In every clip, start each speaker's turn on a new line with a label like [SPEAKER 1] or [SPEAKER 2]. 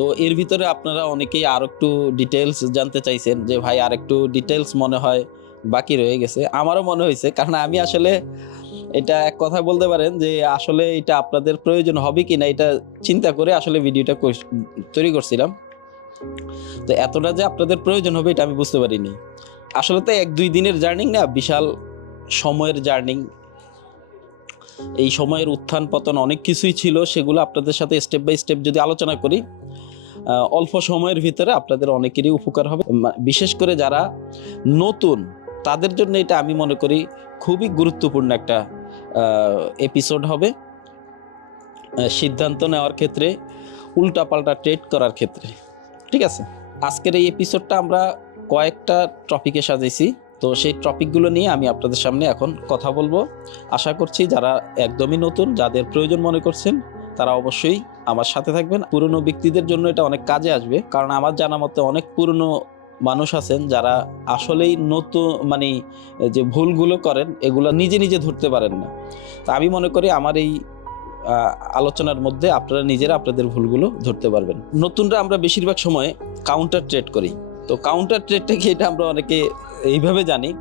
[SPEAKER 1] তো এর ভিতরে আপনারা অনেকেই আর একটু ডিটেলস জানতে চাইছেন যে, ভাই, আর একটু ডিটেলস মনে হয় বাকি রয়ে গেছে। আমারও মনে হয়েছে, কারণ আমি আসলে এটা এক কথা বলতে পারেন যে, আসলে এটা আপনাদের প্রয়োজন হবে কি না এটা চিন্তা করে আসলে ভিডিওটা তৈরি করছিলাম। তো এতটা যে আপনাদের প্রয়োজন হবে, এটা আমি বুঝতে পারিনি। আসলে তো এক, দুই দিনের জার্নিং না, বিশাল সময়ের জার্নিং। এই সময়ের উত্থান পতন অনেক কিছুই ছিল, সেগুলো আপনাদের সাথে স্টেপ বাই স্টেপ যদি আলোচনা করি অল্প সময়ের ভিতরে আপনাদের অনেকেরই উপকার হবে। বিশেষ করে যারা নতুন, তাদের জন্য এটা আমি মনে করি খুবই গুরুত্বপূর্ণ একটা এপিসোড হবে। সিদ্ধান্ত নেওয়ার ক্ষেত্রে, উল্টাপাল্টা ট্রেড করার ক্ষেত্রে। ঠিক আছে? আজকের এই এপিসোডটা আমরা কয়েকটা টপিকে সাজাইছি। তো সেই টপিকগুলো নিয়ে আমি আপনাদের সামনে এখন কথা বলব। আশা করছি যারা একদমই নতুন, যাদের প্রয়োজন মনে করছেন, তারা অবশ্যই আমার সাথে থাকবেন। পুরনো ব্যক্তিদের জন্য এটা অনেক কাজে আসবে। কারণ আমার জানা মতে অনেক পুরনো মানুষ আছেন যারা আসলেই নতুন মানে যে ভুলগুলো করেন, এগুলো নিজে নিজে ধরতে পারেন না। তা আমি মনে করি আমার এই আলোচনার মধ্যে আপনারা নিজেরা আপনাদের ভুলগুলো ধরতে পারবেন। নতুনরা আমরা বেশিরভাগ সময় কাউন্টার ট্রেড করি। তো কাউন্টার ট্রেডটা কি এটা আমরা অনেকে এইভাবে জানি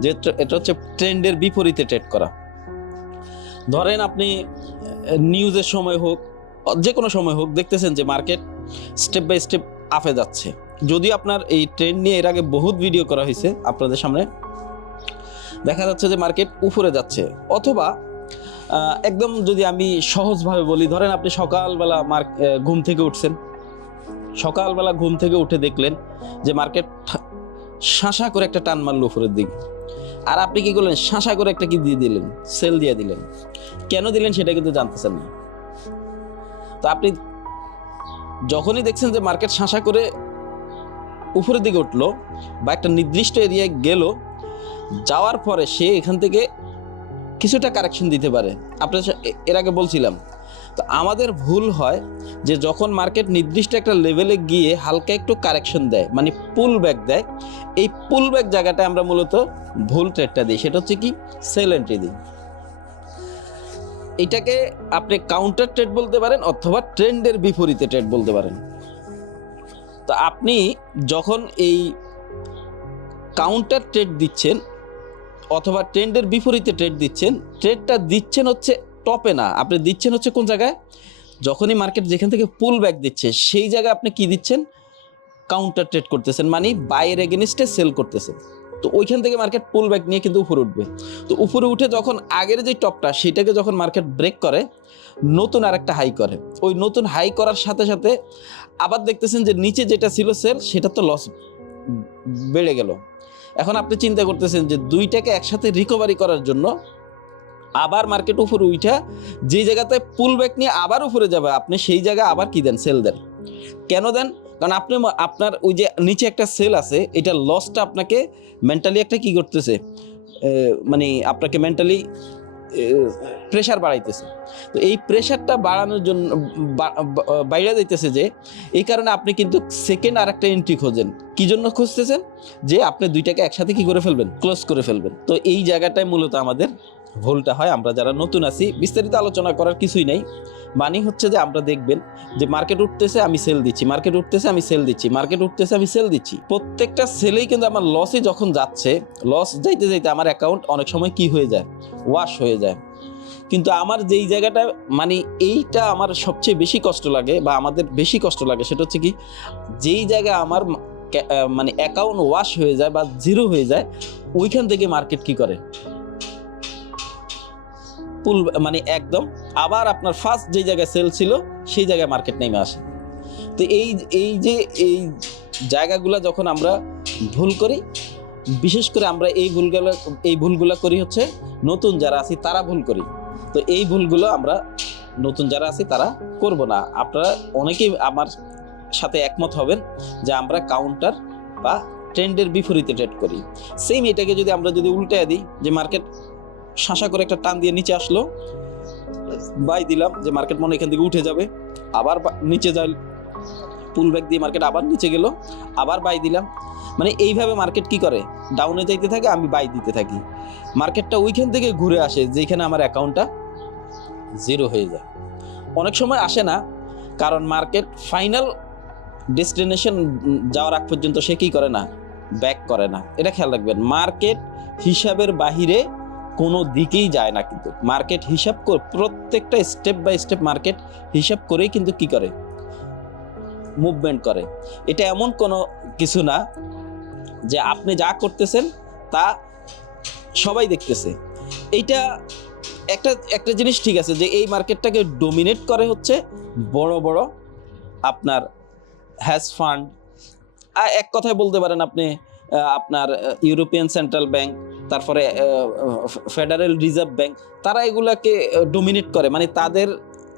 [SPEAKER 1] যে এটা হচ্ছে ট্রেন্ডের বিপরীতে ট্রেড করা। ধরেন আপনি নিউজের সময় হোক যে কোনো সময় হোক, দেখতেছেন যে মার্কেট স্টেপ বাই স্টেপ আপে যাচ্ছে। যদি আপনার এই ট্রেন্ড নিয়ে এর আগে বহুত ভিডিও করা হয়েছে আপনাদের সামনে। দেখা যাচ্ছে যে মার্কেট উপরে যাচ্ছে। অথবা একদম যদি আমি সহজভাবে বলি, ধরেন আপনি সকালবেলা মার্ক ঘুম থেকে উঠছেন। সকালবেলা ঘুম থেকে উঠে দেখলেন যে মার্কেট শাঁসা করে একটা টান মারল উপরের দিকে। আর আপনি কি করলেন? শাঁসা করে একটা কি দিয়ে দিলেন? সেল দিয়ে দিলেন। কেন দিলেন সেটা কিন্তু জানতেছেন না। তো আপনি যখনই দেখছেন যে মার্কেট শাঁসা করে উপরের দিকে উঠল বা একটা নির্দিষ্ট এরিয়ায় গেল, যাওয়ার পরে সে এখান থেকে কিছুটা কারেকশন দিতে পারে। আপনার এর আগে বলছিলাম। তো আমাদের ভুল হয় যে যখন মার্কেট নির্দিষ্ট একটা লেভেলে গিয়ে হালকা একটু কারেকশন দেয় মানে পুল ব্যাক দেয়, এই পুল ব্যাক জায়গাটা আমরা মূলত ভুল ট্রেডটা দিই। সেটা হচ্ছে কি? সেল এন্ট্রি দিই। এটাকে আপনি কাউন্টার ট্রেড বলতে পারেন অথবা ট্রেন্ডের বিপরীতে ট্রেড বলতে পারেন। তো আপনি যখন এই কাউন্টার ট্রেড দিচ্ছেন অথবা ট্রেন্ডের বিপরীতে ট্রেড দিচ্ছেন ট্রেডটা দিচ্ছেন হচ্ছে টপে না, আপনি দিচ্ছেন হচ্ছে কোন জায়গায়? যখনই মার্কেট যেখান থেকে পুল ব্যাক দিচ্ছে, সেই জায়গায় আপনি কি দিচ্ছেন? কাউন্টার ট্রেড করতেছেন মানে বাইয়ের এগেনিস্টে সেল করতেছেন। তো ওইখান থেকে মার্কেট পুল ব্যাক নিয়ে কিন্তু উপরে উঠবে। তো উপরে উঠে যখন আগের যে টপটা, সেটাকে যখন মার্কেট ব্রেক করে, নতুন আরেকটা হাই করে। ওই নতুন হাই করার সাথে সাথে আবার দেখতেছেন যে নিচে যেটা ছিল সেল সেটা তো লস বেড়ে গেল। এখন আপনি চিন্তা করতেছেন যে দুইটাকে একসাথে রিকভারি করার জন্য আবার মার্কেট উপরে উঠা যে জায়গাতে পুল ব্যাক নিয়ে আবার উপরে যাবে, আপনি সেই জায়গায় আবার কি দেন? সেল দেন। কেন দেন? কারণ আপনি আপনার ওই যে নিচে একটা সেল আছে, এটা লসটা আপনাকে মেন্টালি একটা কি করতেছে মানে আপনাকে মেন্টালি প্রেশার বাড়াইতেছে। তো এই প্রেশারটা বাড়ানোর জন্য বাইরে যাইতেছে যে, এই কারণে আপনি কিন্তু সেকেন্ড আর একটা এন্ট্রি খোঁজেন। কি জন্য খুঁজতেছেন? যে আপনি দুইটাকে একসাথে কি করে ফেলবেন? ক্লোজ করে ফেলবেন। তো এই জায়গাটায় মূলত আমাদের ভুলটা হয়। আমরা যারা নতুন আছি, বিস্তারিত আলোচনা করার কিছুই নেই। মানে হচ্ছে যে আমরা দেখবেন যে মার্কেট উঠতেছে, আমি সেল দিচ্ছি। মার্কেট উঠতেছে, আমি সেল দিচ্ছি। মার্কেট উঠতেছে, আমি সেল দিচ্ছি। প্রত্যেকটা সেলেই কিন্তু আমার লসে যখন যাচ্ছে লস যাইতে যাইতে আমার অ্যাকাউন্ট অনেক সময় কি হয়ে যায়? ওয়াশ হয়ে যায়। কিন্তু আমার যেই জায়গাটা মানে এইটা আমার সবচেয়ে বেশি কষ্ট লাগে বা আমাদের বেশি কষ্ট লাগে, সেটা হচ্ছে কি, যেই জায়গায় আমার মানে অ্যাকাউন্ট ওয়াশ হয়ে যায় বা জিরো হয়ে যায়, ওইখান থেকে মার্কেট কি করে? পুল মানে একদম, আবার আপনার ফার্স্ট যে জায়গায় সেল ছিল, সেই জায়গায় মার্কেট নেমে আসে। তো এই এই যে, এই জায়গাগুলো যখন আমরা ভুল করি, বিশেষ করে আমরা এই ভুলগুলো এই ভুলগুলো করি হচ্ছে নতুন যারা আছি তারা ভুল করি। তো এই ভুলগুলো আমরা নতুন যারা আছি তারা করব না। আপনারা অনেকেই আমার সাথে একমত হবেন যে আমরা কাউন্টার বা ট্রেন্ডের বিপরীতে ট্রেড করি। সেম এটাকে যদি আমরা যদি উল্টায় দিই, যে মার্কেট শাঁসা করে একটা টান দিয়ে নিচে আসলো। বাই দিলাম যে মার্কেট মনে এখান থেকে উঠে যাবে। আবার নিচে যায় পুল ব্যাক দিয়ে মার্কেট আবার নিচে গেল। আবার বাই দিলাম। মানে এইভাবে মার্কেট কি করে? ডাউনে যাইতে থাকে, আমি বাই দিতে থাকি। মার্কেটটা ওইখান থেকে ঘুরে আসে, যেখানে আমার অ্যাকাউন্টটা জিরো হয়ে যায়। অনেক সময় আসে না, কারণ মার্কেট ফাইনাল ডেস্টিনেশন যাওয়ার আগ পর্যন্ত সে কি করে না? ব্যাক করে না। এটা খেয়াল রাখবেন। মার্কেট হিসাবের বাহিরে কোনো দিকেই যায় না কিন্তু। মার্কেট হিসাব করে, প্রত্যেকটা স্টেপ বাই স্টেপ মার্কেট হিসাব করেই কিন্তু কি করে? মুভমেন্ট করে। এটা এমন কোনো কিছু না যে আপনি যা করতেছেন তা সবাই দেখতেছে। এইটা একটা একটা জিনিস ঠিক আছে যে এই মার্কেটটাকে ডোমিনেট করে হচ্ছে বড় বড় আপনার হ্যাজ ফান্ড এক কথায় বলতে পারেন আপনি আপনার ইউরোপিয়ান সেন্ট্রাল ব্যাংক তারপরে ফেডারেল রিজার্ভ ব্যাংক তারা এগুলাকে ডোমিনেট করে। মানে তাদের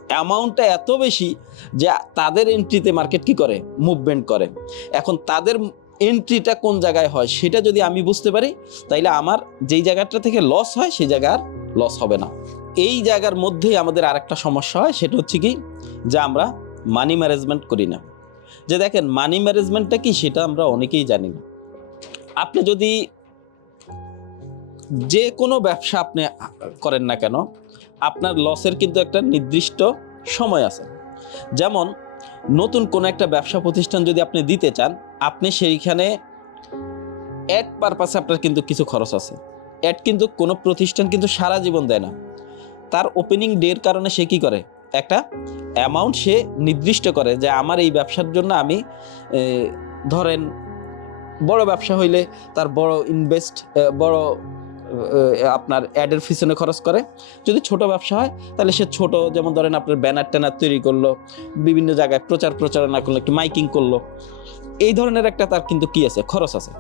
[SPEAKER 1] অ্যামাউন্টটা এত বেশি যে তাদের এন্ট্রিতে মার্কেট কি করে? মুভমেন্ট করে। এখন তাদের এন্ট্রিটা কোন জায়গায় হয়, সেটা যদি আমি বুঝতে পারি, তাইলে আমার যেই জায়গাটা থেকে লস হয়, সেই জায়গার লস হবে না। এই জায়গার মধ্যেই আমাদের আরেকটা সমস্যা হয়, সেটা হচ্ছে কি? যে আমরা মানি ম্যানেজমেন্ট করি না। যে দেখেন মানি ম্যানেজমেন্টটা কি, সেটা আমরা অনেকেই জানি না। আপনি যদি যে কোনো ব্যবসা আপনি করেন না কেন, আপনার লসের কিন্তু একটা নির্দিষ্ট সময় আছে। যেমন, নতুন কোনো একটা ব্যবসা প্রতিষ্ঠান যদি আপনি দিতে চান, আপনি সেইখানে অ্যাড পারপাসে আপনার কিন্তু কিছু খরচ আছে। অ্যাড কিন্তু কোনো প্রতিষ্ঠান কিন্তু সারা জীবন দেয় না। তার ওপেনিং ডের কারণে সে কি করে? একটা অ্যামাউন্ট সে নির্দিষ্ট করে যে, আমার এই ব্যবসার জন্য আমি ধরেন বড় ব্যবসা হইলে তার বড় ইনভেস্ট বড় আপনার অ্যাডের পিছনে খরচ করে। যদি ছোট ব্যবসা হয়, তাহলে সে ছোট, যেমন ধরেন আপনার ব্যানার ট্যানার তৈরি করল, বিভিন্ন জায়গায় প্রচার প্রচারণা করল, একটু মাইকিং করল। এই ধরনের একটা তার কিন্তু কি আছে? খরচ আছে।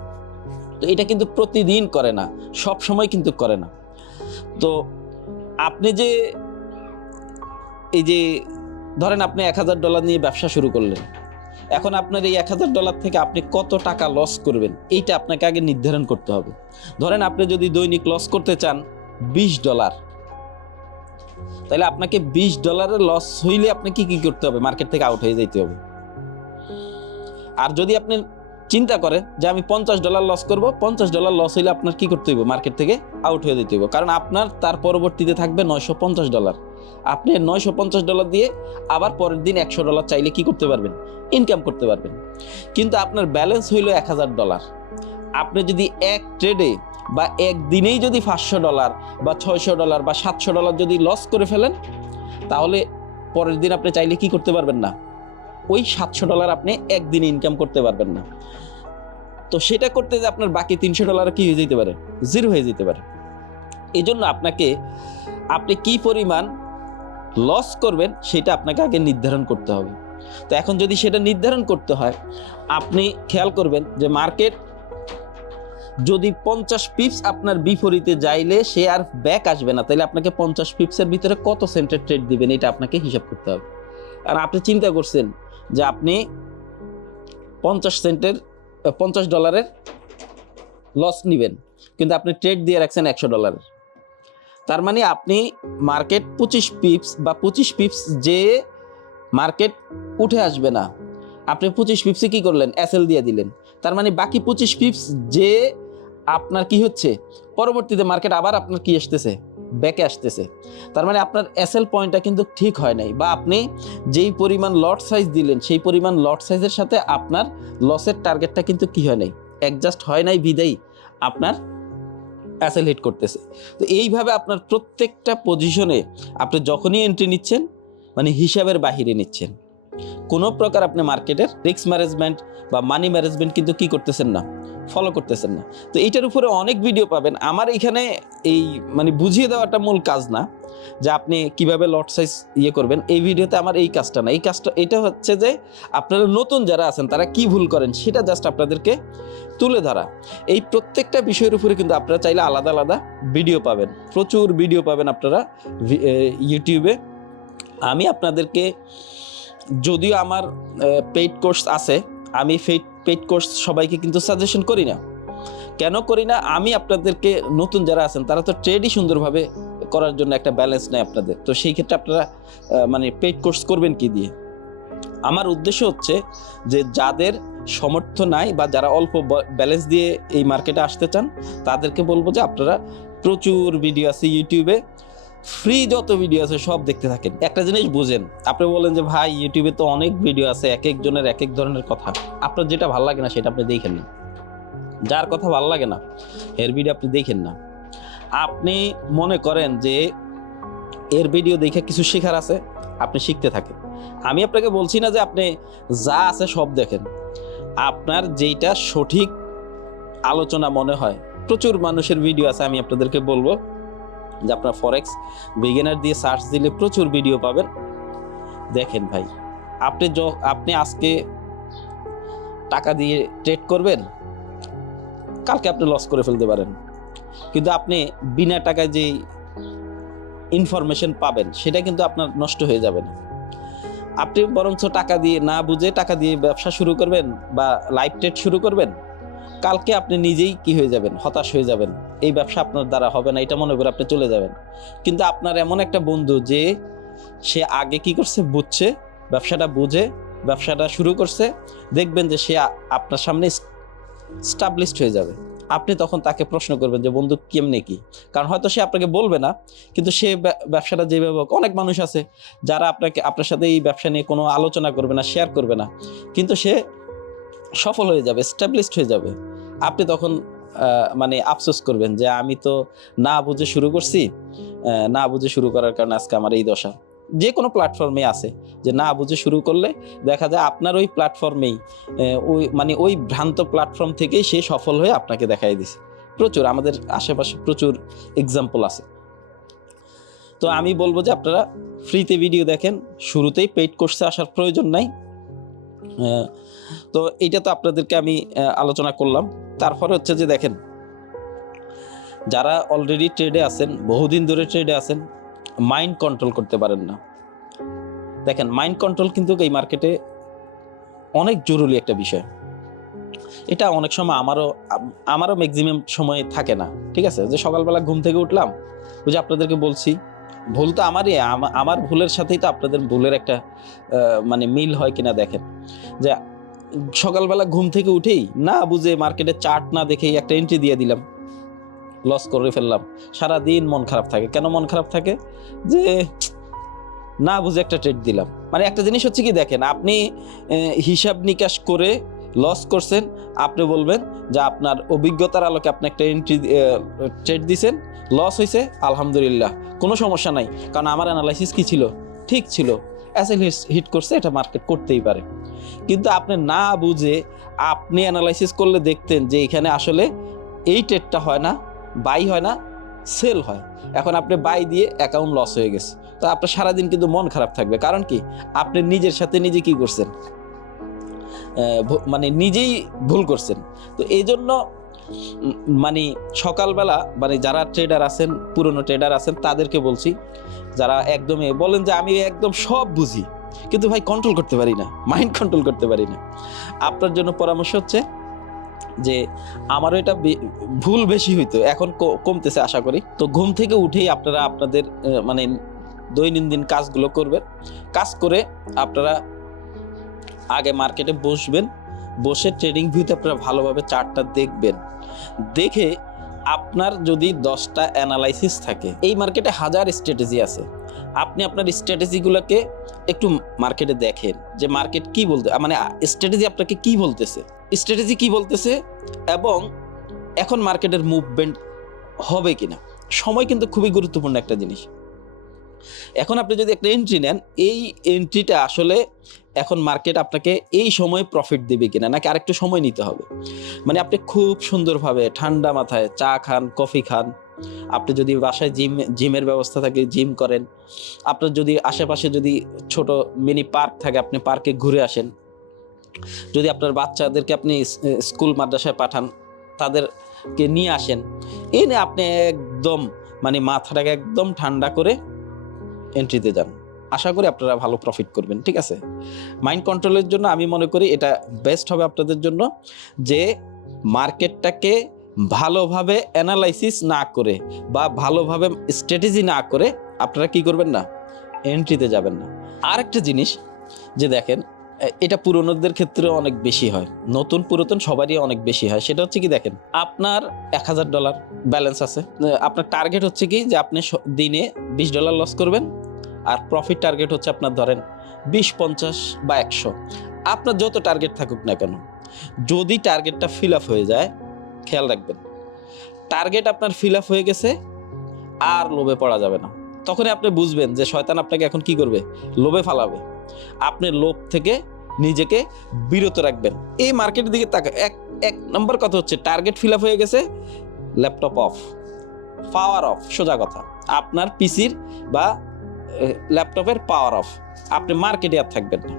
[SPEAKER 1] তো এটা কিন্তু প্রতিদিন করে না, সব সময় কিন্তু করে না। তো আপনি যে, এই যে, ধরেন আপনি এক হাজার ডলার নিয়ে ব্যবসা শুরু করলেন এখন আপনার এই এক হাজার ডলার থেকে আপনি কত টাকা লস করবেন? এইটা আপনাকে আগে নির্ধারণ করতে হবে। ধরেন আপনি যদি দৈনিক লস করতে চান, বিশ ডলার তাহলে আপনাকে বিশ ডলারের লস হইলে আপনি কি কি করতে হবে? মার্কেট থেকে আউট হয়ে যেতে হবে। আর যদি আপনি চিন্তা করেন যে আমি পঞ্চাশ ডলার লস করব, পঞ্চাশ ডলার লস হইলে আপনার কি করতে হইব? মার্কেট থেকে আউট হয়ে যেতে হবে কারণ আপনার তার পরবর্তীতে থাকবে নয়শো পঞ্চাশ ডলার আপনি নয়শো পঞ্চাশ ডলার দিয়ে আবার পরের দিন একশো ডলার চাইলে কি করতে পারবেন? ইনকাম করতে পারবেন। কিন্তু আপনার ব্যালেন্স হইল এক হাজার ডলার। আপনি যদি এক ট্রেডে বা এক দিনেই যদি পাঁচশো ডলার বা ছয়শো ডলার বা সাতশো ডলার যদি লস করে ফেলেন, তাহলে পরের দিন আপনি চাইলে কি করতে পারবেন না? ওই সাতশো ডলার আপনি একদিনে ইনকাম করতে পারবেন না। তো সেটা করতে যে আপনার বাকি তিনশো ডলার কি হয়ে যেতে পারে? জিরো হয়ে যেতে পারে। এই জন্য আপনাকে, আপনি কি পরিমাণ লস করবেন, সেটা আপনাকে আগে নির্ধারণ করতে হবে। তো এখন যদি সেটা নির্ধারণ করতে হয়, আপনি খেয়াল করবেন যে মার্কেট যদি পঞ্চাশ পিপস আপনার বিপরীতে যাইলে সে আর ব্যাক আসবে না। তাহলে আপনাকে পঞ্চাশ পিপসের ভিতরে কত সেন্টের ট্রেড দিবেন, এটা আপনাকে হিসাব করতে হবে। আর আপনি চিন্তা করছেন যে আপনি পঞ্চাশ সেন্টের পঞ্চাশ ডলারের লস নেবেন, কিন্তু আপনি ট্রেড দিয়ে রাখছেন একশো ডলারের তার মানে আপনি মার্কেট পঁচিশ পিপস বা পঁচিশ পিপস যে মার্কেট উঠে আসবে না, আপনি পঁচিশ পিপসে কি করলেন? এসএল দিয়ে দিলেন। তার মানে বাকি পঁচিশ পিপস যে আপনার কি হচ্ছে? পরবর্তীতে মার্কেট আবার আপনার কি আসতেছে? ব্যাকে আসতেছে। তার মানে আপনার এসএল পয়েন্টটা কিন্তু ঠিক হয় নাই বা আপনি যেই পরিমাণ লট সাইজ দিলেন, সেই পরিমাণ লট সাইজের সাথে আপনার লসের টার্গেটটা কিন্তু কি হয় নাই? অ্যাডজাস্ট হয় নাই বিদায়ী আপনার অ্যাসেল হিট করতেছে। তো এইভাবে আপনার প্রত্যেকটা পজিশনে আপনি যখনই এন্ট্রি নিচ্ছেন মানে হিসাবের বাহিরে নিচ্ছেন, কোনো প্রকার আপনি মার্কেটের রিস্ক ম্যানেজমেন্ট বা মানি ম্যানেজমেন্ট কিন্তু কি করতেছেন না ফলো করতেছেন না। তো এটার উপরে অনেক ভিডিও পাবেন। আমার এখানে এই মানে বুঝিয়ে দেওয়াটা মূল কাজ না। যে আপনি কীভাবে লট সাইজ ইয়ে করবেন, এই ভিডিওতে আমার এই কাজটা না। এই কাজটা, এটা হচ্ছে যে আপনারা নতুন যারা আছেন, তারা কি ভুল করেন সেটা জাস্ট আপনাদেরকে তুলে ধরা। এই প্রত্যেকটা বিষয়ের উপরে কিন্তু আপনারা চাইলে আলাদা আলাদা ভিডিও পাবেন। প্রচুর ভিডিও পাবেন আপনারা ইউটিউবে আমি আপনাদেরকে, যদিও আমার পেইড কোর্স আছে, আমি পেইড পেইড কোর্স সবাইকে কিন্তু সাজেশন করি না। কেন করি না? আমি আপনাদেরকে নতুন যারা আছেন, তারা তো ট্রেডই সুন্দরভাবে করার জন্য একটা ব্যালেন্স নেয় আপনাদের। তো সেই ক্ষেত্রে আপনারা মানে পেইড কোর্স করবেন কি দিয়ে? আমার উদ্দেশ্য হচ্ছে যে যাদের সমর্থ নাই বা যারা অল্প ব্যালেন্স দিয়ে এই মার্কেটে আসতে চান, তাদেরকে বলব যে আপনারা প্রচুর ভিডিও আছে ইউটিউবে ফ্রি যত ভিডিও আছে সব দেখতে থাকেন। একটা জিনিস বুঝেন, আপনি বলেন যে, ভাই ইউটিউবে তো অনেক ভিডিও আছে এক একজনের এক এক ধরনের কথা। আপনার যেটা ভালো লাগে না, সেটা আপনি দেখেন না। যার কথা ভালো লাগে না, এর ভিডিও আপনি দেখেন না। আপনি মনে করেন যে এর ভিডিও দেখে কিছু শেখার আছে, আপনি শিখতে থাকেন। আমি আপনাকে বলছি না যে আপনি যা আছে সব দেখেন। আপনার যেইটা সঠিক আলোচনা মনে হয়, প্রচুর মানুষের ভিডিও আছে, আমি আপনাদেরকে বলব। যে আপনার ফরেক্স বিগিনার দিয়ে সার্চ দিলে প্রচুর ভিডিও পাবেন। দেখেন ভাই, আপনি আপনি আজকে টাকা দিয়ে ট্রেড করবেন? কালকে আপনি লস করে ফেলতে পারেন। কিন্তু আপনি বিনা টাকায় যে ইনফরমেশন পাবেন, সেটা কিন্তু আপনার নষ্ট হয়ে যাবে না। আপনি বরঞ্চ টাকা দিয়ে না বুঝে টাকা দিয়ে ব্যবসা শুরু করবেন বা লাইভ ট্রেড শুরু করবেন, কালকে আপনি নিজেই কি হয়ে যাবেন, হতাশ হয়ে যাবেন। এই ব্যবসা আপনার দ্বারা হবে না, এটা মনে করে আপনি চলে যাবেন। কিন্তু আপনার এমন একটা বন্ধু যে সে আগে কি করছে, বুঝছে, ব্যবসাটা বুঝে, ব্যবসাটা শুরু করছে, দেখবেন যে সে আপনার সামনে স্টাবলিশড হয়ে যাবে। আপনি তখন তাকে প্রশ্ন করবেন যে বন্ধু কেমনে কি? কারণ হয়তো সে আপনাকে বলবে না কিন্তু সে ব্যবসাটা যেভাবে হোক, অনেক মানুষ আছে যারা আপনাকে আপনার সাথে এই ব্যবসা নিয়ে কোনো আলোচনা করবে না শেয়ার করবে না। কিন্তু সে সফল হয়ে যাবে স্টাবলিশড হয়ে যাবে। আপনি তখন মানে আফসোস করবেন যে আমি তো না বুঝে শুরু করছি না বুঝে শুরু করার কারণে আজকে আমার এই দশা। যে কোনো প্ল্যাটফর্মে আছে যে না বুঝে শুরু করলে দেখা যায় আপনার ওই প্ল্যাটফর্মেই ওই মানে ওই ভ্রান্ত প্ল্যাটফর্ম থেকেই সে সফল হয়ে আপনাকে দেখাই দিছে। প্রচুর, আমাদের আশেপাশে প্রচুর এক্সাম্পল আছে। তো আমি বলব যে আপনারা ফ্রিতে ভিডিও দেখেন, শুরুতেই পেইড কোর্সে আসার প্রয়োজন নাই। তো এইটা তো আপনাদেরকে আমি আলোচনা করলাম। তারপরে হচ্ছে যে দেখেন, যারা অলরেডি ট্রেডে আছেন, বহুদিন ধরে ট্রেডে আছেন মাইন্ড কন্ট্রোল করতে পারেন না। দেখেন মাইন্ড কন্ট্রোল কিন্তু এই মার্কেটে অনেক জরুরি একটা বিষয়। এটা অনেক সময় আমারও আমারও ম্যাক্সিমাম সময় থাকে না, ঠিক আছে? যে সকালবেলা ঘুম থেকে উঠলাম, ওই যে আপনাদেরকে বলছি, ভুল তো আমারই আমার ভুলের সাথেই তো আপনাদের ভুলের একটা মানে মিল হয় কিনা দেখেন। যে সকালবেলা ঘুম থেকে উঠেই না বুঝে মার্কেটে চার্ট না দেখেই একটা এন্ট্রি দিয়ে দিলাম। লস করে ফেললাম। সারা দিন মন খারাপ থাকে। কেন মন খারাপ থাকে? যে না বুঝে একটা ট্রেড দিলাম। মানে একটা জিনিস হচ্ছে কি দেখেন, আপনি হিসাব নিকাশ করে লস করছেন, আপনি বলবেন যে আপনার অভিজ্ঞতার আলোকে আপনি একটা এন্ট্রি ট্রেড দিছেন লস হয়েছে আলহামদুলিল্লাহ। কোনো সমস্যা নাই। কারণ আমার অ্যানালাইসিস কি ছিল? ঠিক ছিল। অ্যাসেল হিট করছে, এটা মার্কেট করতেই পারে। কিন্তু আপনি না বুঝে আপনি অ্যানালাইসিস করলে দেখতেন যে এখানে আসলে এই ট্রেডটা হয় না। বাই হয় না সেল হয়। এখন আপনি বাই দিয়ে অ্যাকাউন্ট লস হয়ে গেছে। তো আপনার সারাদিন কিন্তু মন খারাপ থাকবে। কারণ কি? আপনি নিজের সাথে নিজে কি করছেন? মানে নিজেই ভুল করছেন। তো এই জন্য মানে সকালবেলা মানে যারা ট্রেডার আছেন, পুরনো ট্রেডার আছেন, তাদেরকে বলছি, যারা একদমই বলেন যে আমি একদম সব বুঝি, কিন্তু ভাই কন্ট্রোল করতে পারি না। মাইন্ড কন্ট্রোল করতে পারি না। আপনার জন্য পরামর্শ হচ্ছে যে আমারও এটা ভুল বেশি হইতো, এখন কমতেছে আশা করি। তো ঘুম থেকে উঠেই আপনারা আপনাদের মানে দৈনন্দিন কাজগুলো করবেন। কাজ করে আপনারা আগে মার্কেটে বসবেন, বসে ট্রেডিং ভিউতে আপনারা ভালোভাবে চার্টটা দেখবেন। দেখে আপনার যদি দশটা অ্যানালাইসিস থাকে, এই মার্কেটে হাজার স্ট্র্যাটেজি আছে। আপনি আপনার স্ট্র্যাটেজিগুলোকে একটু মার্কেটে দেখেন যে মার্কেট কি বলতে মানে স্ট্র্যাটেজি আপনাকে কি বলতেছে? স্ট্র্যাটেজি কি বলতেছে? এবং এখন মার্কেটের মুভমেন্ট হবে কিনা? সময় কিন্তু খুবই গুরুত্বপূর্ণ একটা জিনিস। এখন আপনি যদি একটা এন্ট্রি নেন, এই এন্ট্রিটা আসলে এখন মার্কেট আপনাকে এই সময় প্রফিট দেবে কিনা? নাকি আরেকটু সময় নিতে হবে? মানে আপনি খুব সুন্দরভাবে ঠান্ডা মাথায় চা খান কফি খান আপনি যদি বাসায় জিম, জিমের ব্যবস্থা থাকে, জিম করেন। আপনার যদি আশেপাশে যদি ছোট মিনি পার্ক থাকে, আপনি পার্কে ঘুরে আসেন। যদি আপনার বাচ্চাদেরকে আপনি স্কুল মাদ্রাসায় পাঠান, তাদেরকে নিয়ে আসেন এনে আপনি একদম মানে মাথাটাকে একদম ঠান্ডা করে এন্ট্রিতে যান। আশা করি আপনারা ভালো প্রফিট করবেন, ঠিক আছে? মাইন্ড কন্ট্রোলের জন্য আমি মনে করি এটা বেস্ট হবে আপনাদের জন্য, যে মার্কেটটাকে ভালোভাবে অ্যানালাইসিস না করে বা ভালোভাবে স্ট্র্যাটেজি না করে আপনারা কি করবেন না? এন্ট্রিতে যাবেন না। আরেকটা জিনিস যে দেখেন এটা পুরনোদের ক্ষেত্রে অনেক বেশি হয়। নতুন, পুরাতন সবারই অনেক বেশি হয়। সেটা হচ্ছে কি দেখেন, আপনার এক হাজার ডলার ব্যালেন্স আছে। আপনার টার্গেট হচ্ছে কি যে আপনি দিনে বিশ ডলার লস করবেন আর প্রফিট টার্গেট হচ্ছে আপনার ধরেন বিশ, পঞ্চাশ বা একশো। আপনার যত টার্গেট থাকুক না কেন, যদি টার্গেটটা ফিল আপ হয়ে যায় খেয়াল রাখবেন। টার্গেট আপনার ফিল আপ হয়ে গেছে, আর লোভে পড়া যাবে না। তখনই আপনি বুঝবেন যে শয়তান আপনাকে এখন কি করবে? লোভে ফালাবে। আপনি লোভ থেকে নিজেকে বিরত রাখবেন। এই মার্কেটের দিকে তাকা এক এক নম্বর কথা হচ্ছে টার্গেট ফিল আপ হয়ে গেছে ল্যাপটপ অফ পাওয়ার অফ সোজা কথা। আপনার পিসির বা ল্যাপটপের পাওয়ার অফ আপনি মার্কেটে আর থাকবেন না।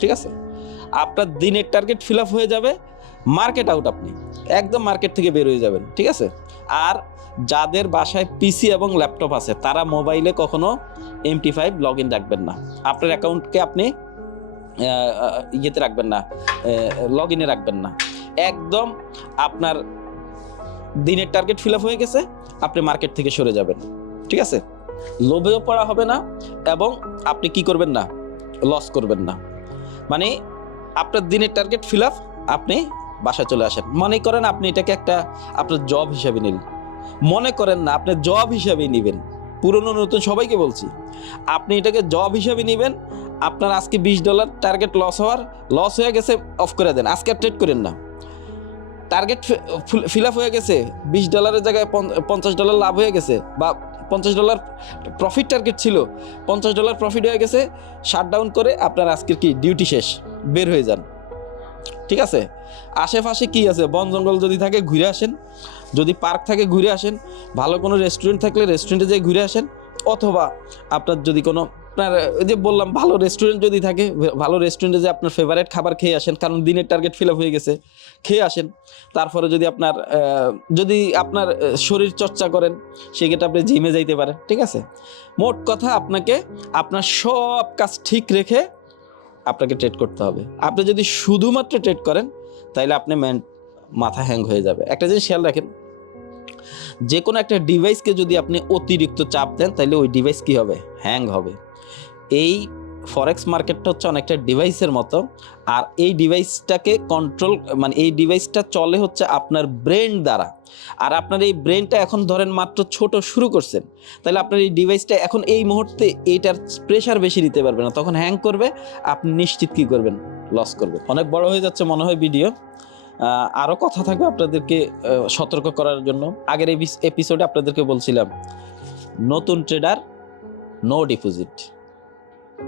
[SPEAKER 1] ঠিক আছে? আপনার দিনের টার্গেট ফিল আপ হয়ে যাবে মার্কেট আউট আপনি। একদম মার্কেট থেকে বের হয়ে যাবেন, ঠিক আছে? আর যাদের বাসায় পিসি এবং ল্যাপটপ আছে, তারা মোবাইলে কখনো এমটি ফাইভ লগ ইন রাখবেন না। আপনার অ্যাকাউন্টকে আপনি ইয়েতে রাখবেন না লগ ইনে রাখবেন না। একদম আপনার দিনের টার্গেট ফিল আপ হয়ে গেছে, আপনি মার্কেট থেকে সরে যাবেন, ঠিক আছে? লোভেও পড়া হবে না এবং আপনি কি করবেন না? লস করবেন না। মানে আপনার দিনের টার্গেট ফিল আপ আপনি বাসায় চলে আসেন। মনে করেন আপনি এটাকে একটা আপনার জব হিসাবে নিন মনে করেন না, আপনি জব হিসাবেই নেবেন। পুরনো নতুন সবাইকে বলছি। আপনি এটাকে জব হিসাবে নেবেন, আপনার আজকে বিশ ডলার টার্গেট লস হওয়ার লস হয়ে গেছে অফ করে দেন। আজকে ট্রেড করেন না। টার্গেট ফিল আপ হয়ে গেছে, বিশ ডলারের জায়গায় পঞ্চ- পঞ্চাশ ডলার লাভ হয়ে গেছে, বা পঞ্চাশ ডলার প্রফিট টার্গেট ছিল, পঞ্চাশ ডলার প্রফিট হয়ে গেছে শাট ডাউন করে আপনার আজকের কি ডিউটি শেষ, বের হয়ে যান। ঠিক আছে? আশেপাশে কি আছে? বন জঙ্গল যদি থাকে, ঘুরে আসেন। যদি পার্ক থাকে, ঘুরে আসেন। ভালো কোনো রেস্টুরেন্ট থাকলে রেস্টুরেন্টে যেয়ে ঘুরে আসেন। অথবা আপনার যদি কোনো, আপনার ওই যে বললাম, ভালো রেস্টুরেন্ট যদি থাকে, ভালো রেস্টুরেন্টে যে আপনার ফেভারিট খাবার খেয়ে আসেন, কারণ দিনের টার্গেট ফিল আপ হয়ে গেছে, খেয়ে আসেন। তারপরে যদি আপনার যদি আপনার শরীর চর্চা করেন, সেক্ষেত্রে আপনি জিমে যাইতে পারেন। ঠিক আছে? মোট কথা আপনাকে, আপনার সব কাজ ঠিক রেখে আপনাকে ট্রেড করতে হবে। আপনি যদি শুধুমাত্র ট্রেড করেন তাহলে আপনি মাথা হ্যাং হয়ে যাবে। একটা জিনিস খেয়াল রাখেন যে কোনো একটা ডিভাইসকে যদি আপনি অতিরিক্ত চাপ দেন তাহলে ওই ডিভাইস কি হবে? হ্যাং হবে। এই ফরেক্স মার্কেটটা হচ্ছে অনেকটা ডিভাইসের মতো। আর এই ডিভাইসটাকে কন্ট্রোল মানে এই ডিভাইসটা চলে হচ্ছে আপনার ব্রেন দ্বারা। আর আপনার এই ব্রেনটা এখন ধরেন মাত্র ছোট শুরু করছেন, তাহলে আপনার এই ডিভাইসটা এখন এই মুহূর্তে এইটার প্রেশার বেশি নিতে পারবে না। তখন হ্যাং করবে, আপনি নিশ্চিত কি করবেন? লস করবে। অনেক বড় হয়ে যাচ্ছে মনে হয় ভিডিও আরও কথা থাকবে আপনাদেরকে সতর্ক করার জন্য। আগের এপিসোডে আপনাদেরকে বলছিলাম, নতুন ট্রেডার নো ডিপোজিট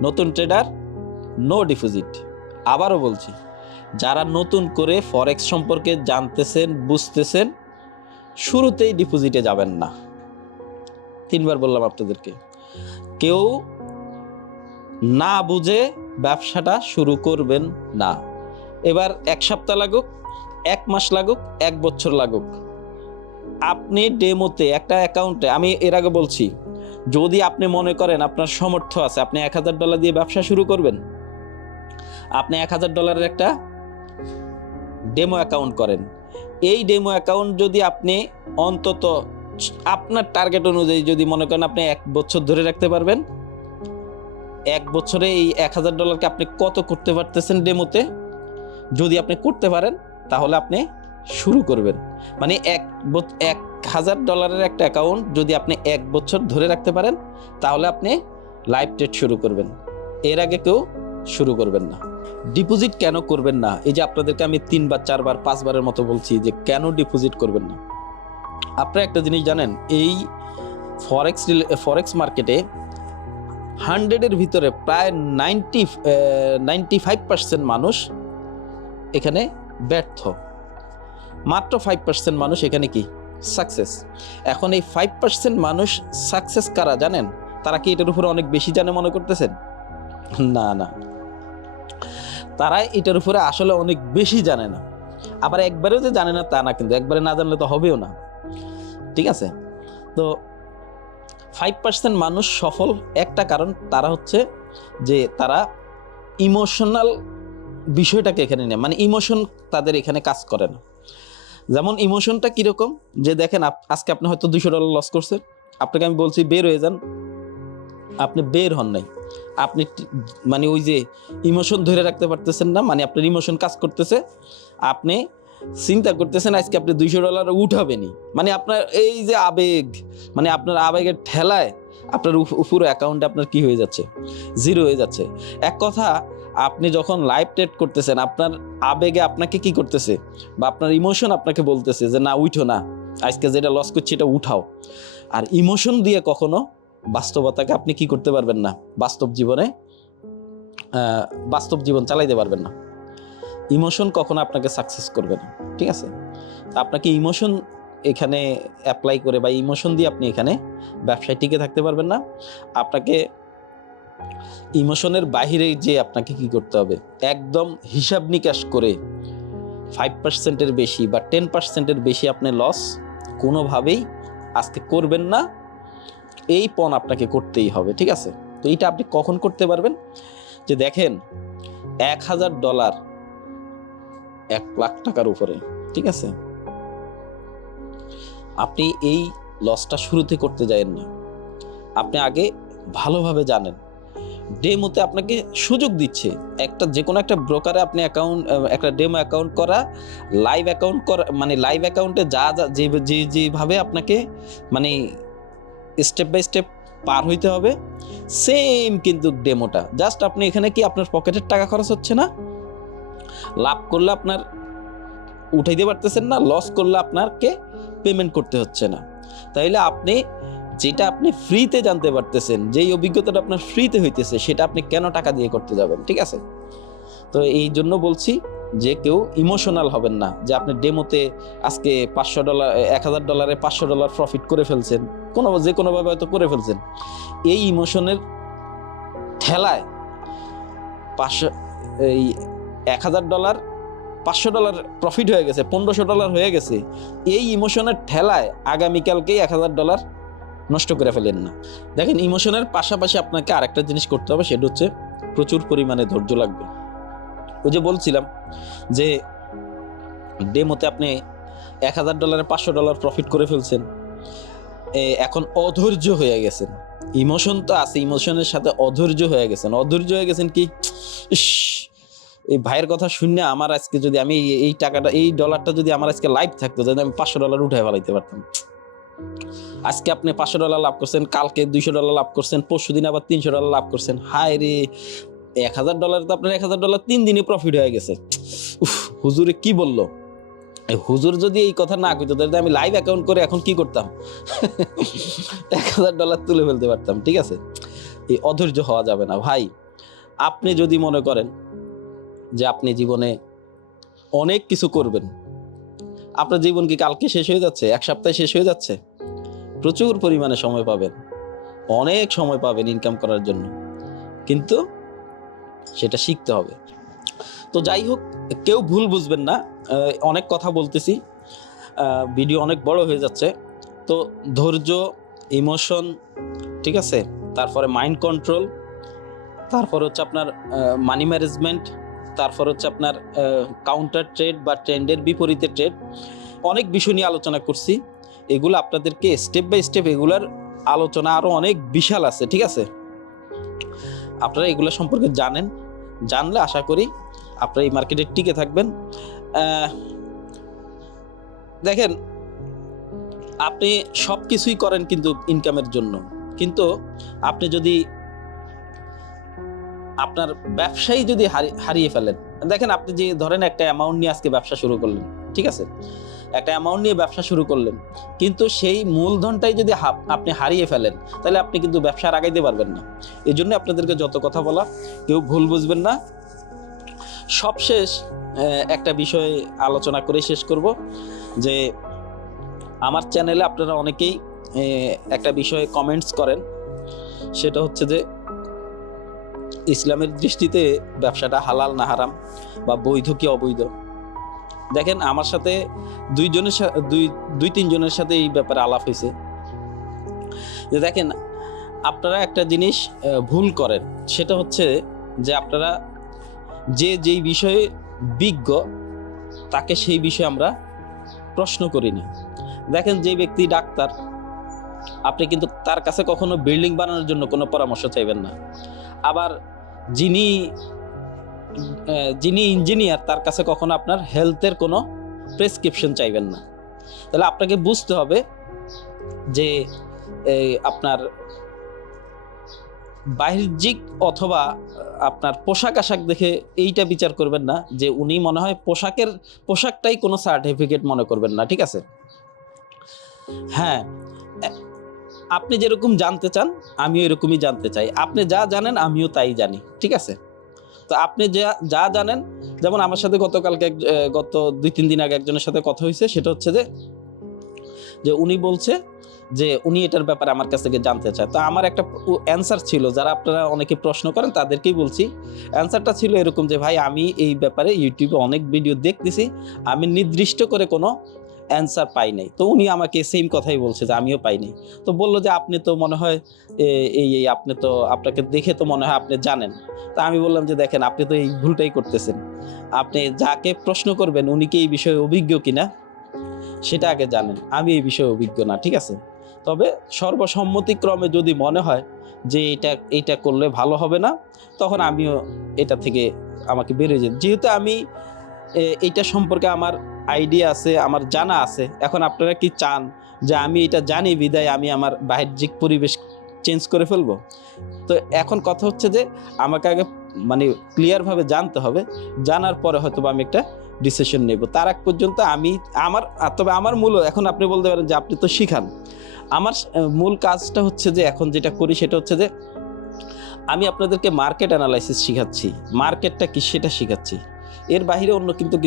[SPEAKER 1] নতুন ট্রেডার নো ডিপোজিট আবারও বলছি, যারা নতুন করে ফরেক্স সম্পর্কে জানতেছেন, বুঝতেছেন, শুরুতেই ডিপোজিটে যাবেন না। তিনবার বললাম আপনাদেরকে, কেউ না বুঝে ব্যবসাটা শুরু করবেন না। এবার এক সপ্তাহ লাগুক, এক মাস লাগুক, এক বছর লাগুক। আপনি ডেমোতে একটা অ্যাকাউন্টে আমি এর আগে বলছি যদি আপনি মনে করেন আপনার সমর্থ আছে, আপনি এক হাজার ডলার দিয়ে ব্যবসা শুরু করবেন। আপনি এক হাজার ডলারের একটা ডেমো অ্যাকাউন্ট করেন। এই ডেমো অ্যাকাউন্ট যদি আপনি অন্তত আপনার টার্গেট অনুযায়ী যদি মনে করেন আপনি এক বছর ধরে রাখতে পারবেন, এক বছরে এই এক হাজার ডলারকে আপনি কত করতে পারতেছেন ডেমোতে যদি আপনি করতে পারেন, তাহলে আপনি শুরু করবেন। মানে এক এক হাজার ডলারের একটা অ্যাকাউন্ট যদি আপনি এক বছর ধরে রাখতে পারেন, তাহলে আপনি লাইভ ট্রেড শুরু করবেন। এর আগে কেউ শুরু করবেন না। ডিপোজিট কেন করবেন না? এই যে আপনাদেরকে আমি তিনবার, চারবার, পাঁচবারের মতো বলছি যে কেন ডিপোজিট করবেন না? আপনারা একটা জিনিস জানেন, এই ফরেক্স ফরেক্স মার্কেটে হান্ড্রেডের ভিতরে প্রায় নাইনটি নাইনটি ফাইভ পার্সেন্ট মানুষ এখানে ব্যর্থ। মাত্র ফাইভ পার্সেন্ট মানুষ এখানে কি? সাকসেস এখন এই ফাইভ পার্সেন্ট মানুষ সাকসেস কারা জানেন? তারা কি এটার উপরে অনেক বেশি জানে মনে করতেছেন? না না। তারা এটার উপরে আসলে অনেক বেশি জানে না। আবার একবারেও যে জানে না তা না কিন্তু, একবারে না জানলে তো হবেও না। ঠিক আছে? তো ফাইভ পার্সেন্ট মানুষ সফল একটা কারণ তারা হচ্ছে যে তারা ইমোশনাল বিষয়টাকে এখানে নেয়। মানে ইমোশন তাদের এখানে কাজ করে না। যেমন ইমোশনটা কীরকম? যে দেখেন আজকে আপনি হয়তো দুশো ডলার লস করছেন। আপনাকে আমি বলছি, বের হয়ে যান। আপনি বের হন নাই। আপনি মানে ওই যে ইমোশন ধরে রাখতে পারতেছেন না মানে আপনার ইমোশন কাজ করতেছে। আপনি চিন্তা করতেছেন, আজকে আপনি দুইশো ডলার উঠাবেনই। মানে আপনার এই যে আবেগ মানে আপনার আবেগের ঠেলায় আপনার পুরো অ্যাকাউন্টে আপনার কি হয়ে যাচ্ছে? জিরো হয়ে যাচ্ছে। এক কথা আপনি যখন লাইভ ট্রেড করতেছেন, আপনার আবেগে আপনাকে কি করতেছে? বা আপনার ইমোশন আপনাকে বলতেছে যে, না, উঠো না। আজকে যেটা লস করছি, এটা উঠাও। আর ইমোশন দিয়ে কখনো বাস্তবতাকে আপনি কি করতে পারবেন না? বাস্তব জীবনে বাস্তব জীবন চালাইতে পারবেন না। ইমোশন কখনো আপনাকে সাকসেস করবে না, ঠিক আছে? আপনাকে ইমোশন এখানে অ্যাপ্লাই করে বা ইমোশন দিয়ে আপনি এখানে ব্যবসায় টিকে থাকতে পারবেন না। আপনাকে ইমোশনের বাহিরে যে আপনাকে কি করতে হবে? একদম হিসাব নিকাশ করে ফাইভ পার্সেন্টের বেশি বা টেন পার্সেন্টের বেশি আপনি লস কোনোভাবেই আজকে করবেন না। এই পণ আপনাকে করতেই হবে, ঠিক আছে? তো এইটা আপনি কখন করতে পারবেন? যে দেখেন, এক হাজার ডলার এক লাখ টাকার উপরে, ঠিক আছে? আপনি এই লসটা শুরুতে করতে যায়েন না। আপনি আগে ভালোভাবে জানেন ডেমোতে আপনাকে সুযোগ দিচ্ছে। একটা যে কোনো একটা ব্রোকারে আপনি অ্যাকাউন্ট একটা ডেমো অ্যাকাউন্ট করা, লাইভ অ্যাকাউন্ট করা মানে লাইভ অ্যাকাউন্টে যা যা, যে যেভাবে আপনাকে মানে স্টেপ বাই স্টেপ পার হইতে হবে সেম কিন্তু ডেমোটা। জাস্ট আপনি এখানে কি আপনার পকেটের টাকা খরচ হচ্ছে না? লাভ করলে আপনার উঠাইতে পারতেছেন না লস করলে আপনাকে পেমেন্ট করতে হচ্ছে না। তাইলে আপনি যেটা আপনি ফ্রিতে জানতে পারতেছেন, যেই অভিজ্ঞতাটা আপনার ফ্রিতে হইতেছে, সেটা আপনি কেন টাকা দিয়ে করতে যাবেন, ঠিক আছে? তো এই জন্য বলছি যে কেউ ইমোশনাল হবেন না, যে আপনি ডেমোতে আজকে পাঁচশো ডলার এক হাজার ডলারে পাঁচশো ডলার প্রফিট করে ফেলছেন, কোনো, যে কোনোভাবে হয়তো করে ফেলছেন। এই ইমোশনের ঠেলায় পাঁচশো, এই এক হাজার ডলার পাঁচশো ডলার প্রফিট হয়ে গেছে, পনেরোশো ডলার হয়ে গেছে। এই ইমোশনের ঠেলায় আগামীকালকেই এক হাজার ডলার নষ্ট করে ফেলেন না। দেখেন ইমোশনের পাশাপাশি আপনাকে আরেকটা জিনিস করতে হবে, সেটা হচ্ছে প্রচুর পরিমাণে ধৈর্য লাগবে। ওই যে বলছিলাম যে ডেমোতে আপনি এক হাজার ডলারে পাঁচশো ডলার প্রফিট করে ফেলছেন এখন অধৈর্য হয়ে গেছেন। ইমোশন তো আছে ইমোশনের সাথে অধৈর্য হয়ে গেছেন। অধৈর্য হয়ে গেছেন কি? এই ভাইয়ের কথা শুনে আমার আজকে যদি আমি এই- টাকাটা, এই ডলারটা যদি আমার আজকে লাইভ থাকতো যদি আমি পাঁচশো ডলার উঠাই ফেলাইতে পারতাম। আজকে আপনি পাঁচশো ডলার লাভ করছেন কালকে দুইশো ডলার লাভ করছেন পরশু দিন আবার তিনশো ডলার লাভ করছেন। হায় রে এক হাজার ডলার তো আপনার এক হাজার ডলার তিন দিনে প্রফিট হয়ে গেছে। উফ, হুজুরে কি বলল? হুজুর যদি এই কথা না কইতো তাহলে আমি লাইভ অ্যাকাউন্ট করে এখন কি করতাম? এক হাজার ডলার তুলে ফেলতে পারতাম ঠিক আছে? এই অধৈর্য হওয়া যাবে না। ভাই আপনি যদি মনে করেন যে আপনি জীবনে অনেক কিছু করবেন আপনার জীবন কি কালকে শেষ হয়ে যাচ্ছে? এক সপ্তাহে শেষ হয়ে যাচ্ছে? প্রচুর পরিমাণে সময় পাবেন। অনেক সময় পাবেন ইনকাম করার জন্য। কিন্তু সেটা শিখতে হবে। তো যাই হোক, কেউ ভুল বুঝবেন না। অনেক কথা বলতেছি। ভিডিও অনেক বড় হয়ে যাচ্ছে। তো ধৈর্য ইমোশন ঠিক আছে? তারপরে মাইন্ড কন্ট্রোল তারপর হচ্ছে আপনার মানি ম্যানেজমেন্ট তারপর হচ্ছে আপনার কাউন্টার ট্রেড বা ট্রেন্ডের বিপরীতে ট্রেড অনেক বিষয় নিয়ে আলোচনা করছি। এগুলো আপনাদেরকে স্টেপ বাই স্টেপ এগুলার আলোচনা আরও অনেক বিশাল আছে, ঠিক আছে? আপনারা এগুলো সম্পর্কে জানেন, জানলে আশা করি আপনারা এই মার্কেটে টিকে থাকবেন। দেখেন, আপনি সব কিছুই করেন কিন্তু ইনকামের জন্য। কিন্তু আপনি যদি আপনার ব্যবসায়ী যদি হারি- হারিয়ে ফেলেন, দেখেন আপনি যে ধরেন একটা অ্যামাউন্ট নিয়ে আজকে ব্যবসা শুরু করলেন, ঠিক আছে? একটা অ্যামাউন্ট নিয়ে ব্যবসা শুরু করলেন। কিন্তু সেই মূলধনটাই যদি আপনি হারিয়ে ফেলেন, তাহলে আপনি কিন্তু ব্যবসা আগাইতে পারবেন না। এই জন্য আপনাদেরকে যত কথা বলা, কেউ ভুল বুঝবেন না। সবশেষ একটা বিষয়ে আলোচনা করে শেষ করব, যে আমার চ্যানেলে আপনারা অনেকেই একটা বিষয়ে কমেন্টস করেন। সেটা হচ্ছে যে, ইসলামের দৃষ্টিতে ব্যবসাটা হালাল না হারাম বা বৈধ কি অবৈধ? দেখেন, আমার সাথে দুইজনের দুই দুই তিনজনের সাথে এই ব্যাপারে আলাপ হয়েছে। যে দেখেন, আপনারা একটা জিনিস ভুল করেন। সেটা হচ্ছে যে আপনারা যে, যেই বিষয়ে বিজ্ঞ, তাকে সেই বিষয়ে আমরা প্রশ্ন করি না। দেখেন, যে ব্যক্তি ডাক্তার, আপনি কিন্তু তার কাছে কখনো বিল্ডিং বানানোর জন্য কোনো পরামর্শ চাইবেন না। আবার যিনি যিনি ইঞ্জিনিয়ার তার কাছে কখনো আপনার হেলথের কোনো প্রেসক্রিপশন চাইবেন না। তাহলে আপনাকে বুঝতে হবে যে আপনার বাহ্যিক অথবা আপনার পোশাক আশাক দেখে এইটা বিচার করবেন না যে উনি মনে হয় পোশাকের, পোশাকটাই কোনো সার্টিফিকেট মনে করবেন না, ঠিক আছে? হ্যাঁ আপনি যেরকম জানতে চান, আমিও এরকমই জানতে চাই। আপনি যা জানেন, আমিও তাই জানি, ঠিক আছে? তো আপনি যা যা জানেন, যেমন আমার সাথে গতকালকে গত দুই, তিন দিন আগে একজনের সাথে কথা হয়েছে, সেটা হচ্ছে যে যে উনি বলছে যে উনি এটার ব্যাপারে আমার কাছ থেকে জানতে চায়। তো আমার একটা অ্যান্সার ছিল, যারা আপনারা অনেকে প্রশ্ন করেন তাদেরকেই বলছি। অ্যান্সারটা ছিল এরকম যে, ভাই, আমি এই ব্যাপারে ইউটিউবে অনেক ভিডিও দেখতেছি। আমি নির্দিষ্ট করে কোনো অ্যান্সার পাই নাই। তো উনি আমাকে সেম কথাই বলছে যে আমিও পাই নাই। তো বলল যে আপনি তো মনে হয় এই এই, আপনি তো, আপনাকে দেখে তো মনে হয় আপনি জানেন। তা আমি বললাম যে দেখেন, আপনি তো এই ভুলটাই করতেছেন। আপনি যাকে প্রশ্ন করবেন, উনি কি এই বিষয়ে অভিজ্ঞ কিনা, সেটা আগে জানেন। আমি এই বিষয়ে অভিজ্ঞ না, ঠিক আছে? তবে সর্বসম্মতিক্রমে যদি মনে হয় যে এটা এইটা করলে ভালো হবে না, তখন আমিও এটা থেকে আমাকে বেরিয়ে যেত। যেহেতু আমি এইটা সম্পর্কে আমার আইডিয়া আছে, আমার জানা আছে। এখন আপনারা কি চান যে আমি এটা জানি, বিদায় আমি আমার বাহ্যিক পরিবেশ চেঞ্জ করে ফেলব? তো এখন কথা হচ্ছে যে আমাকে আগে মানে ক্লিয়ারভাবে জানতে হবে, জানার পরে হয়তো আমি একটা ডিসিশন নেব। তার আগ পর্যন্ত আমি, আমার, তবে আমার মূল, এখন আপনি বলতে পারেন যে আপনি তো শিখান। আমার মূল কাজটা হচ্ছে যে এখন যেটা করি সেটা হচ্ছে যে আমি আপনাদেরকে মার্কেট অ্যানালাইসিস শিখাচ্ছি। মার্কেটটা কি সেটা শিখাচ্ছি। এর বাইরে অন্য কিন্তু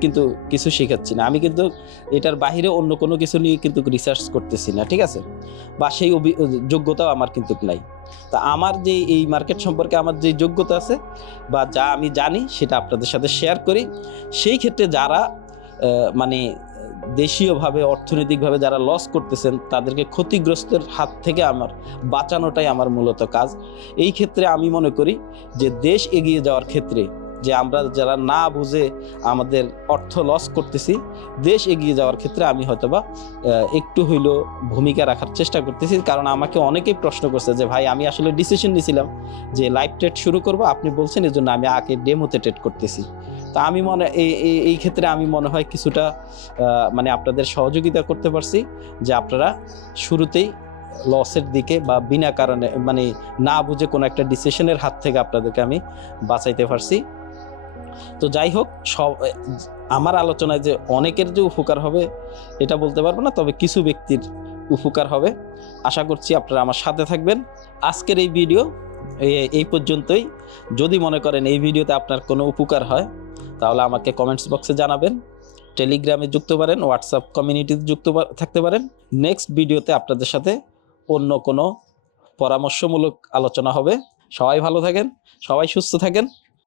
[SPEAKER 1] কিন্তু কিছু শেখাচ্ছি না। আমি কিন্তু এটার বাইরে অন্য কোনো কিছু নিয়ে কিন্তু রিসার্চ করতেছি না, ঠিক আছে? বা সেই অভি- যোগ্যতাও আমার কিন্তু নাই। তা আমার যে এই মার্কেট সম্পর্কে আমার যে যোগ্যতা আছে বা যা আমি জানি সেটা আপনাদের সাথে শেয়ার করি। সেই ক্ষেত্রে যারা মানে দেশীয়ভাবে, অর্থনৈতিকভাবে যারা লস করতেছেন, তাদেরকে ক্ষতিগ্রস্তের হাত থেকে আমার বাঁচানোটাই আমার মূলত কাজ। এই ক্ষেত্রে আমি মনে করি যে দেশ এগিয়ে যাওয়ার ক্ষেত্রে যে আমরা যারা না বুঝে আমাদের অর্থ লস করতেছি, দেশ এগিয়ে যাওয়ার ক্ষেত্রে আমি হয়তোবা একটু হইলেও ভূমিকা রাখার চেষ্টা করতেছি। কারণ আমাকে অনেকেই প্রশ্ন করছে যে, ভাই, আমি আসলে ডিসিশন নিয়েছিলাম যে লাইভ ট্রেড শুরু করব। আপনি বলছেন এই জন্য আমি আগে ডেমোতে ট্রেড করতেছি। তা আমি মনে, এই- এই ক্ষেত্রে আমি মনে হয় কিছুটা মানে আপনাদের সহযোগিতা করতে পারছি যে আপনারা শুরুতেই লসের দিকে বা বিনা কারণে মানে না বুঝে কোনো একটা ডিসিশনের হাত থেকে আপনাদেরকে আমি বাঁচাইতে পারছি। তো যাই হোক, সব আমার আলোচনায় যে অনেকের যে উপকার হবে, এটা বলতে পারব না, তবে কিছু ব্যক্তির উপকার হবে। আশা করছি আপনারা আমার সাথে থাকবেন। আজকের এই ভিডিও এই পর্যন্তই। যদি মনে করেন এই ভিডিওতে আপনার কোনো উপকার হয়, তাহলে আমাকে কমেন্টস বক্সে জানাবেন। টেলিগ্রামে যুক্ত পারেন হোয়াটসঅ্যাপ কমিউনিটিতে যুক্ত থাকতে পারেন। নেক্সট ভিডিওতে আপনাদের সাথে অন্য কোনো পরামর্শমূলক আলোচনা হবে। সবাই ভালো থাকেন, সবাই সুস্থ থাকেন।